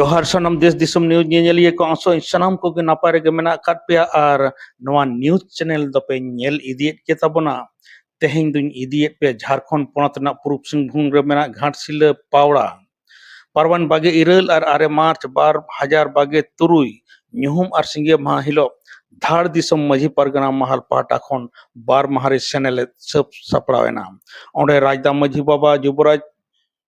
जोहार सनम देश दिसम न्यूज नेलिए को आसो सनाम को के नापाय रे मेना काट पे और नवा न्यूज चैनल दपे नेल इदियत के तबना तेहें दुन इदियत पे झारखंड पोनत ना पूर्व सिंहभूम रे मेना घाटसिला पावड़ा परवान बागे इरल और आरे मार्च 2023 ᱧᱩᱦᱩᱢ और सिंगे माह हिलो धाड़ दिसम मझी परगना महल पाटा खन बार माहारे चैनल सब सपड़ावेना ओंडे राजदा मझी बाबा युवराज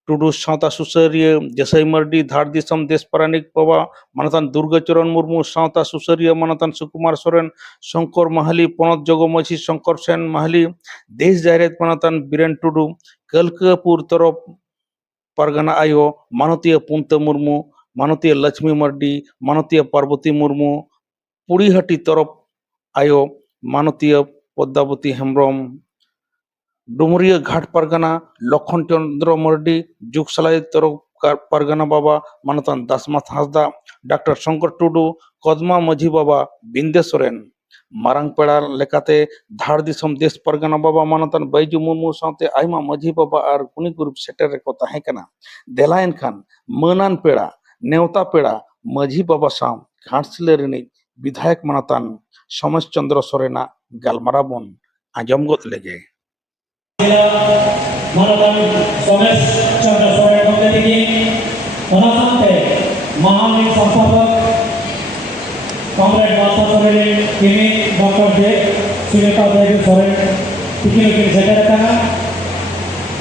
टुडू सावता सुसरिया जसई मर्डी धाड़ दिसम देश परानिक बाबा मानतान दुर्गाचरण मुर्मू सावता सुसरिया मानतान सुकुमार सोरेन शंकर माहली पनत जगमछी शंकर सेन माहली देश जायरेत मानतान बीरेन टुडू कलकापुर तरफ परगना आयो मानतीय पुंत मुर्मू मानतीय लक्ष्मी मर्डी मानतीय पार्वती मुर्मू पुड़ीहाटी तरफ आयो मानतीय पद्मावती हेम्ब्रम डुमरिया घाट परगना लखन चंद्र मर्डी जुगसलाई तरफ परगना बाबा मानतान दासमाथ हासदा डॉक्टर शंकर टुडू कदमा मझी बाबा बिंदे सोरेन मारांग पेड़ा लेकाते धाड़ दिसम देश परगना बाबा मानतान बैजू मुर्मू साथे आयमा मझी बाबा और कुनी ग्रुप सेटर रेको ताहे कना देलायन खान मनान पेड़ा नेवता पेड़ा मझी बाबा साम घाटसिला रिनी विधायक मानतान सोमेश चंद्र सोरेना गालमारा बन आजम गत लेगे मानतान सोमेश चंद्र सोरेन को देखी मानतान महान संस्थापक कॉमरेड माता सोरेन किनी डॉक्टर जे सुनीता देवी सोरेन तिकिन के सेटर कना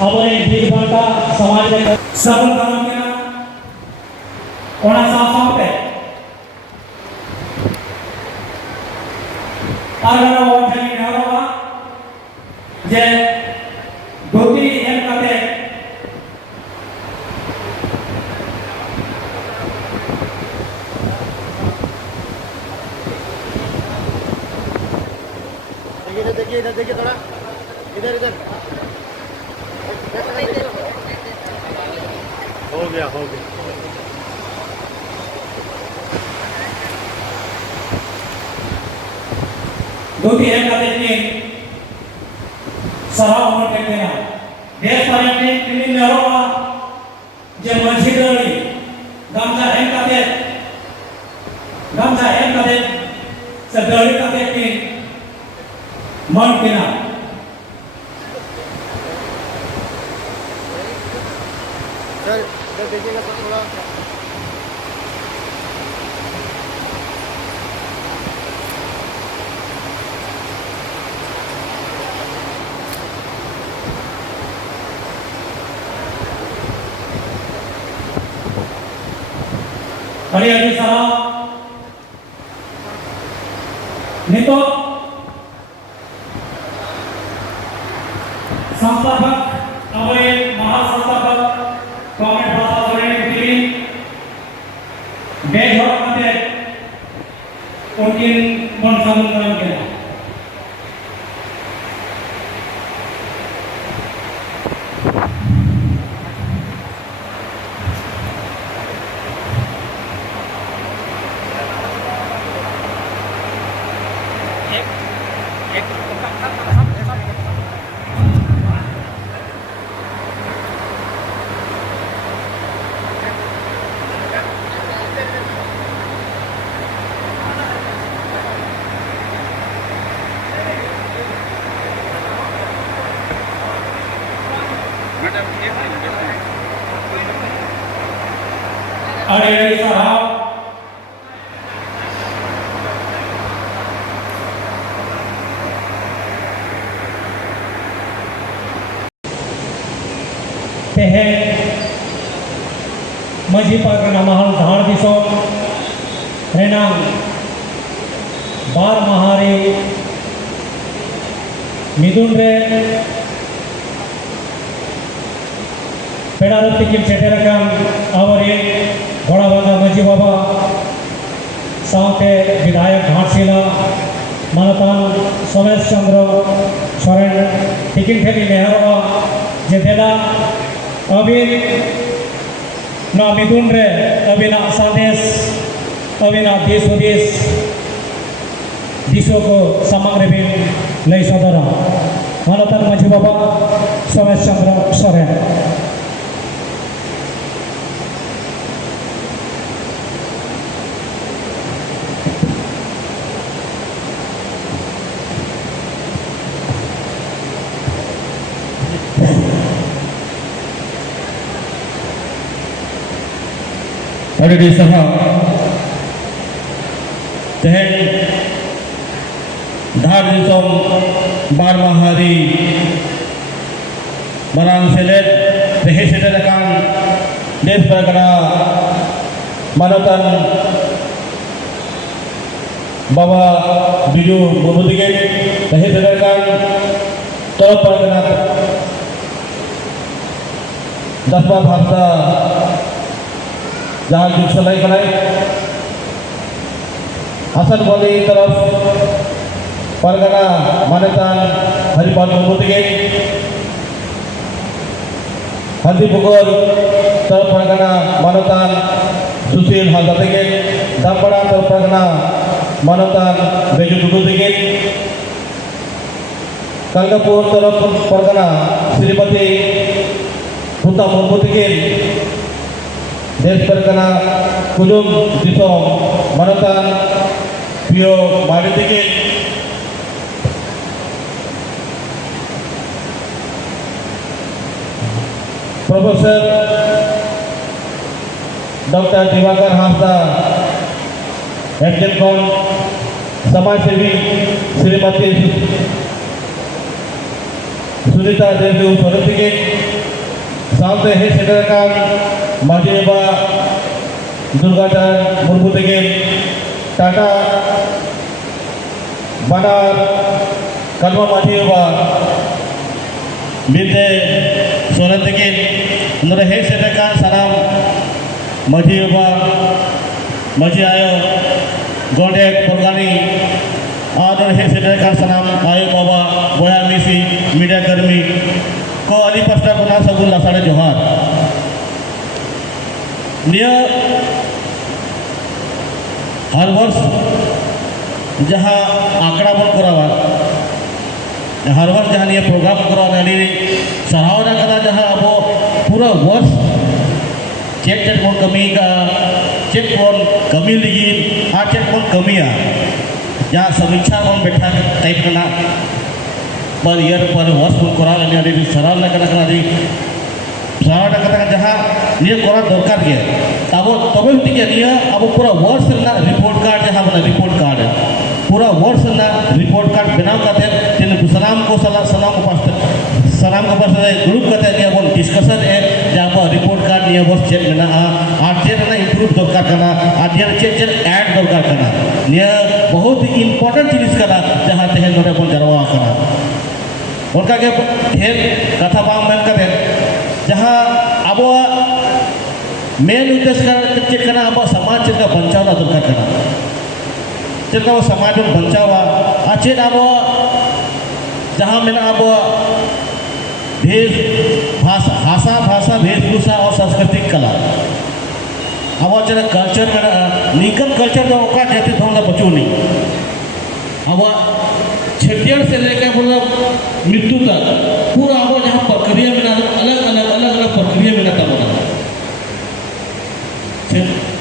अबरे दीपंका समाज रे सबल काम केना ओना साफाते आगरा ओठे नेहरवा जे धोती एम काते देखिए थोड़ा इधर इधर हो गया धोती एम काते ने सराव होने देना देश पार्टी किनी नेहरवा जे मझी गली गामजा एम काते से दली काते की मन केना सर इधर देखिएगा तो थोड़ा हरियाणी साहब नेतो संस्थापक हमारे महासंस्थापक कॉमरेड माता सोरेन की बेघर में उनकी मन सम्मान किया हरियाणी साहब मझी परगना महल धाड़ दिसोम रेनांग बार महारे मिदुन रे पेड़ारती की सेटेरकान आवरे घोड़ाबागा मझी बाबा साथे विधायक घाटसिला मानतान सोमेश चंद्र सोरेन तिकिन ठेली नेहरवा जे देला अबिन ना मिदुन रे अबिना संदेश अबिना देश विदेश दिशो को समांग रे बिन लई सदरा मानतान मझी बाबा सोमेश चंद्र Soren Ada di saha Tehen Dhar Disom Bar Mahari Marang Selet Tehe Sederakan Des Pargana Manatan Bawa Biju Bumudigin Tehe Sederakan Tol Pargana Dasma Bhasa जहाँ जुग सलाई बनाई हसन वाली तरफ परगना मान्यतान हरिपाल मुर्मू के हल्दीपुकुर तरफ परगना मान्यतान सुशील हालदाते के दामबड़ा तरफ परगना मान्यतान बेजू दुदू के कलगापुर तरफ परगना श्रीमती भूता मुर्मू के देश परगना कुलुम दिसोम मानतान पियो मारिति के professor doctor Diwakar Hansda action कौन समाज सेवी श्रीमती सुनीता देवी सोरती के सामने है सेटरकान माजीबा दुर्गाचरण मुर्मू के टाटा बनार कलमा माजीबा बिंदे सोरत के नरे है सेटरकान सलाम माजीबा माजी आयो गोंडे परगानी आदर है सेटरकान सलाम आयो बाबा बोया मिसी मीडिया कर्मी को अली पस्ता गुना सबुल्ला सारे जोहार निया हर वर्ष जहाँ आंकड़ा बन करावा हर वर्ष जहाँ निया प्रोग्राम करावा यानी सराहना करा जहाँ अब पूरा वर्ष चेक चेक कौन कमी का चेक कौन कमी लगी चेक कौन कमी जहाँ समीक्षा कौन बैठा टाइप करना पर ईयर पर वर्ष कौन करा यानी सराहना करा सारा कथा जहाँ निये करा दरकार के अब तब निये अब पूरा वर्ष रिपोर्ट कार्ड जहाँ बना रिपोर्ट कार्ड पूरा वर्ष रिपोर्ट कार्ड बनाव करते सलाम को पास ग्रुप करते बन डिस्कशन है जहाँ पर रिपोर्ट कार्ड निये वर्ष चेक में और चेक इम्प्रूव दरकार करना और चेक चेक ऐड दरकार करना निये बहुत इम्पोर्टेंट जिनिस करना जहाँ तेहन नोडे बन जरवा करना उनका के ढेर कथा बांग मन करते जहाँ अब मेन उद्देश्य चेक करना अब समाज चेक बचाव दरकार करना चेक समाज बचावा चेक अब जहाँ में अब भेष भाषा वेशभूषा और सांस्कृतिक कला अब चेक कल्चर में निकन कल्चर जो जाति धर्म बचू नहीं अब छेटियर से लेकर मतलब मृत्यु तक पूरा अब जहाँ प्रक्रिया में अलग अलग प्रक्रिया में बना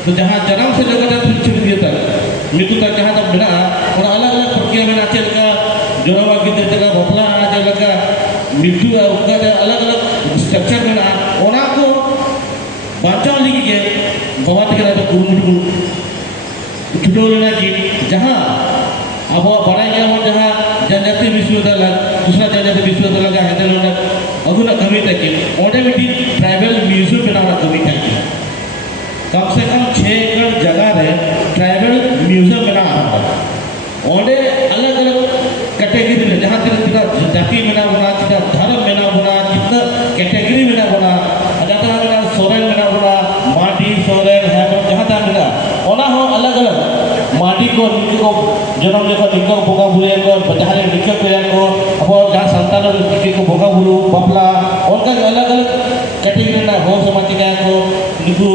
तो जहाँ जन्म से लेकर छेटियर तक मृत्यु तक जहाँ तक बना और अलग अलग प्रक्रिया में चलका जोड़वा की जगह बपला जगह मृत्यु उनका अलग अलग स्ट्रक्चर में को बचाव लगे बाबा तक कुरुमुटु छुटो लेना कि जहाँ अब बड़ा जहाँ जनजाति विश्वविद्यालय दूसरा जनजाति विश्वविद्यालय का हैंडल होना अगुना कमी तक ऑटोमेटिक ट्राइबल म्यूजियम बनाना कमी तक कम से कम 6 एकड़ जगह है ट्राइबल म्यूजियम बना ओडे अलग अलग कैटेगरी में जहाँ जितना जाति बना बना जितना धर्म बना बना जितना कैटेगरी बना बना जहाँ बना सोरेन बना बना माटी सोरेन है जहाँ तक बना ओना हो अलग अलग माटी को निके को जन्म देखो निके को बोगा बुरे को जहाँ निके को याको अब जहाँ संतान निके को बोगा बुरु बपला उनका अलग अलग कैटेगरी ना हो समाज के को निकु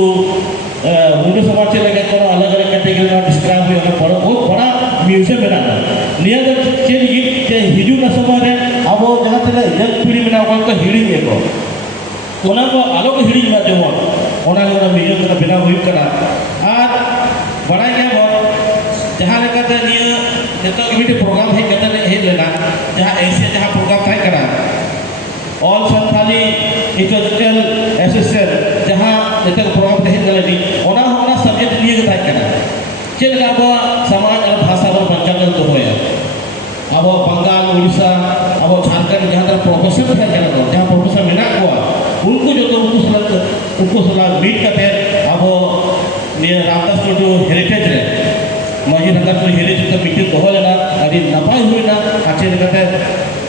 हिंदू समाज से लगे को अलग अलग कैटेगरी में डिस्क्राइब हुए बहुत बड़ा म्यूजियम बना निया चेक के हिजू ना समय अब जहाँ से यंग पीढ़ी में को हिड़ी को ओना को आलो को हिड़ी में जो ओना म्यूजियम का बना हुई करा और बड़ा क्या जहाँ लेकर निये प्रोग्राम है लेना जहाँ ऐसे जहाँ प्रोग्राम तय करा ऑल संथाली इकोलॉजिकल एसोसिएशन जहाँ प्रोग्राम तहन गलती ओना kena cek apa sama dalam bahasa berbangsa itu ya abo Bengal Odisha abo Jharkhand jahar profesor teh kena ko jahar profesor menak ko unku joto unku salah meet kate abo ni Ramdas Tudu heritage re mahi rakat tu heritage kita meeting doho lena adi napai huina ache kate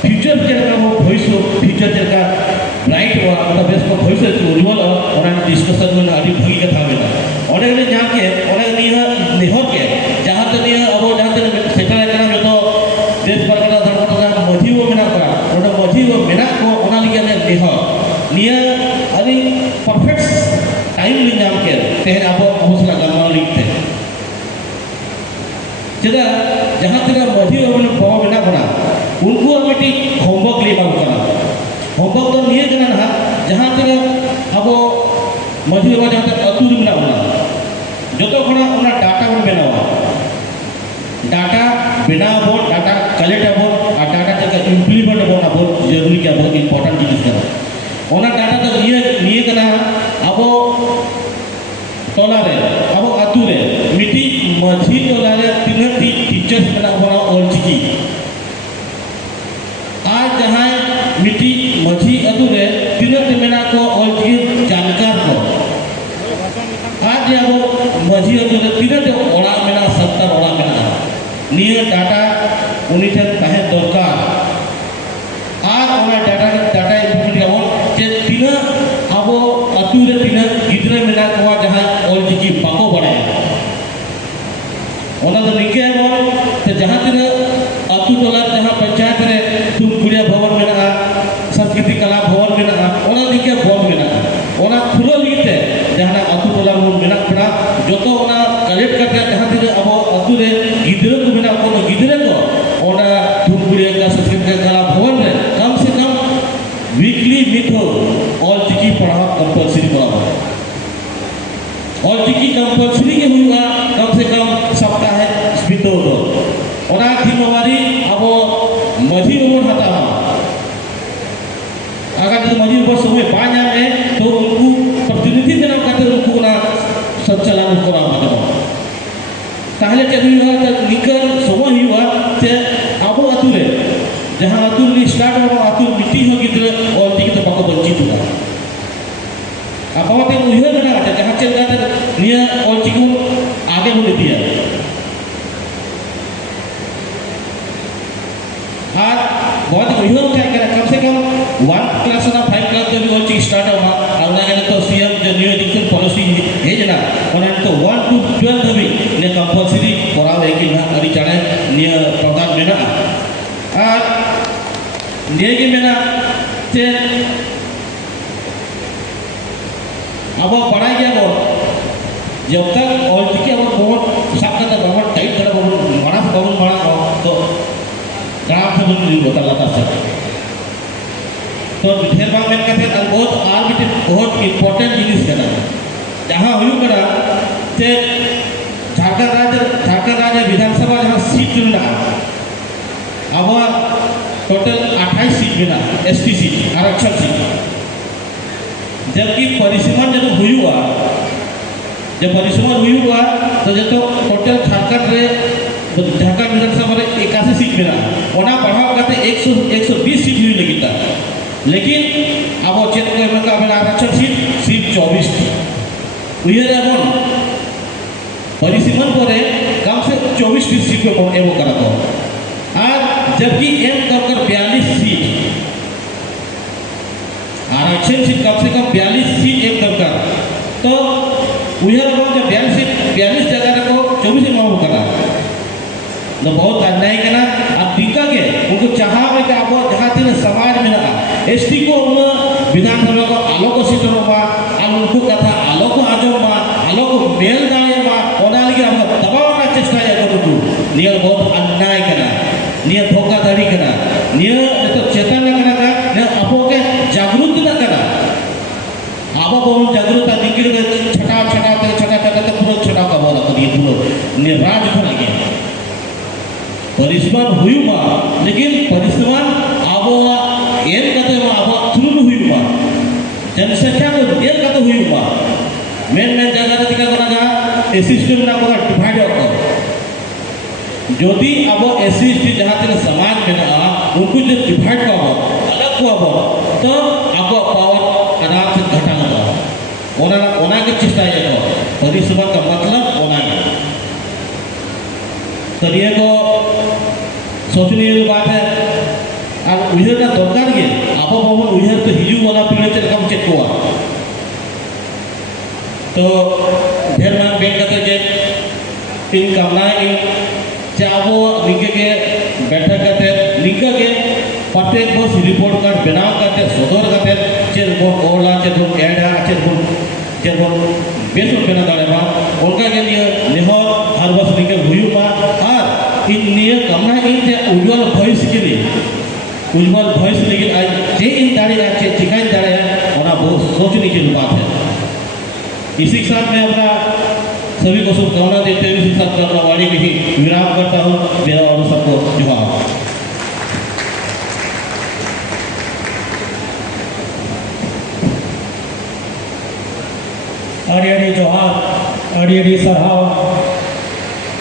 future cek ka bhoisho future cek ka bright wa ata bes ko bhoisho uज्जवल ona discussion में adi bhagi katha mena ore ne jaake ore ni nehor ke jahar te ni abo jahar te settle kana joto देश परगना धर्मपदा मझी वो मेना करा ओटा मझी वो मेना को ओना लिगे ने देहो निया अरे परफेक्ट टाइम ले नाम के तेहन अब अवसर गलमा लिखते चेदा जहां तेरा मझी वो बो मेना करा उनको अमिटी होमवर्क ले बाबू करा होमवर्क तो निये कना ना जहां तेरा अब मझी वो जहां तक अतुर मेना बना जतो खना ओना डाटा बन बनावा डाटा बिना बोल डाटा कलेक्ट अबो और डाटा जगह इम्प्लीमेंट अबो ना बहुत जरूरी क्या बहुत इम्पोर्टेंट चीज करा ओना डाटा तो निये कना अबो टोला रे अबो अतु रे मिटी मझी टोला रे तीन टीचर्स बना बना ऑल चिकी आज जहां मिटी मझी अतु रे तीन मेना को ऑल चिकी जानकार को आज अबो मझी अतु रे तीन ओड़ा मेना 70 ओड़ा मेना निये डाटा उनी ठन ताहे दरकार आर ओना डाटा इम्प्लीमेंट अबो जे तीना अबो अतु रे तीना गिदरे मेना को जहां ऑल चिकी बाको बड़े ओना तो निके बोल ते जहां तीना अतु टोला जहां पंचायत रे तुमकुड़िया भवन मेना संस्कृति कला भवन मेना ओना निके बोल मेना ओना खुलो लिते जहां अतु टोला मेना पड़ा जोतो ओना कलेक्ट करते जहां तीना अबो अतु रे गिदरे को मेना को गिदरे को ओना तुमकुड़िया का संस्कृति कला भवन रे कम से कम वीकली मीट हो ऑल चिकी पढ़ा कंपलसरी पढ़ा ऑल चिकी कंपलसरी के हुआ कम से कम सप्ताह है स्पितो दो ओना थिमवारी अबो मझी उमर हता अगर तो मझी उमर समय बा냐 है तो उनको प्रतिनिधि जन करते उनको ना संचालन करा मानो ताहले चली हुआ तो निकल समय हुआ ते अबो अतुरे जहां अतुर नि स्टार्ट हो अतुर मिट्टी हो गिदरे और दिक तो बाको वंचित हुआ अब ते उहे बना जहां चलता निया और चिकू आगे बोले दिया आज बहुत उहे उठा कर कम से कम 1 क्लास ना 5 क्लास जब वो चिक स्टार्ट हुआ अब ना तो सीएम जो न्यू एजुकेशन पॉलिसी है जना ओना तो 1 to 12 भी ने कंपलसरी करावे कि ना अरी जाने निया प्रधान मेना और निये मेना ते अब पढ़ाई गया वो जब तक और चिकी अब बहुत सबका तो बहुत टाइट कर बहुत बड़ा तो ग्राम से भी बता लाता से तो ढेर बार मैं कहते हैं बहुत आर्बिट बहुत इम्पोर्टेंट जिनिस है ना जहाँ हुई करा ते झारखंड राज्य विधानसभा जहाँ सीट मिला अब टोटल 28 सीट मिला एसटी सीट आरक्षण सीट जबकि परिसीमन जब हुई हुआ जब परिसीमन हुई हुआ तो जब तो टोटल झारखंड विधानसभा रे 81 सीट मिला ओना बढ़ाव करते 120 सीट हुई लगी लेकिन अब चेक का आरक्षण सीट सिर्फ 24 थी उयर एवं परिसीमन पर कम से 24 सीट को एवं करा था और जबकि एम कर 42 सीट आरक्षण सीट कम से कम 42 सीट एक कर तो उयर एवं जब 42 जगह को 24 में करा तो बहुत अन्याय करना अब दिक्कत के उनको चाहा में कि अब जहाँ तीन समाज में ना एसटी को विधानसभा को आलो को सीट होगा और उनको कथा आलो को आजो मा आलो को मेल दाए मा ओना लगे हम दबाव ना चेष्टा है तो नियर बहुत अन्याय करना नियर धोखाधड़ी करना नियर तो चेतन ना करना ने अपो के जागरूक ना करना अब बहुत जागरूकता निकल के छटा पूरा छटा का बोला तो ये पूरा निराज हो लगे परिश्रम हुई हुआ लेकिन परिश्रम अब एक कते अब थ्रू हुई हुआ जनसंख्या को एक कते हुई हुआ मेन जगह टिका करना एसिस्टेम ना को डिवाइड को जदि अब एससी एसटी जहाँ तीन समाज में उनको जो डिवाइड को अलग को तो अब पावर आराम से घटा के चेष्टा परिसभा का मतलब तो ये तो सोचनीय बात है और उहर ना दरकार के आप उहर तो हिजू वाला पीढ़ी चल कम चेक हुआ तो ढेर मान बेन करते जे इन कामनाएं चाबो निके के बैठक करते निके के प्रत्येक बस रिपोर्ट कार्ड बनाव करते सदर करते चेर बोन ओला चेर बोन एडा चेर बोन बेसो बेना दाड़ेबा उनका के लिए नेहर हर बस निके हुयुमा और इन निये कामना इन जे उज्जवल भविष्य के लिए उज्जवल भविष्य लेकिन आज जे इन दाड़े चे चिकाई दाड़े ओना बहुत सोचने की बात है। इसी के साथ मैं अपना सभी को शुभकामना देते हुए इसी के साथ अपना वाणी की विराम करता हूँ। मेरा और सबको जोहार। अड़ी जोहार अड़ी सरहाव